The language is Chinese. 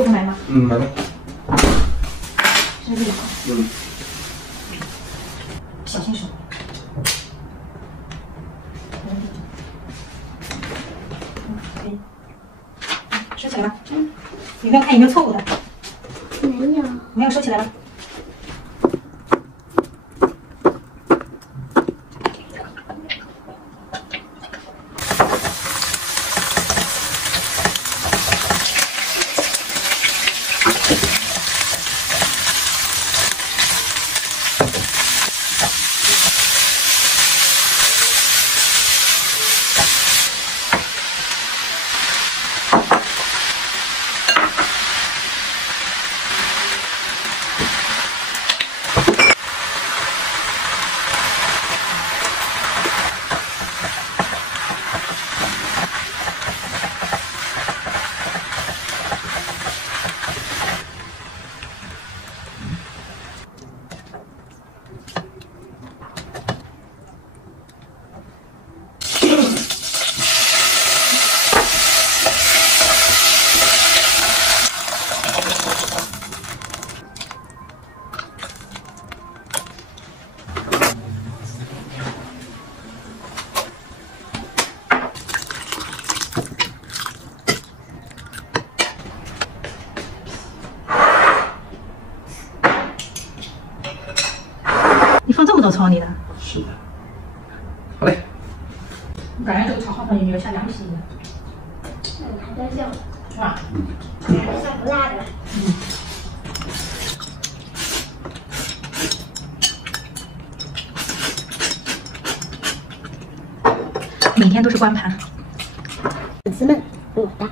豆腐买吗？买吧。是这个。小心手。收起来吧。有没有看有没有错误的？没有。没有，收起来了。你放这么多葱里的？是的。好嘞。我感觉这个炒好像有没有像凉皮一样？还在酱，是吧？像不辣的。每天都是光盘。粉丝们，我的。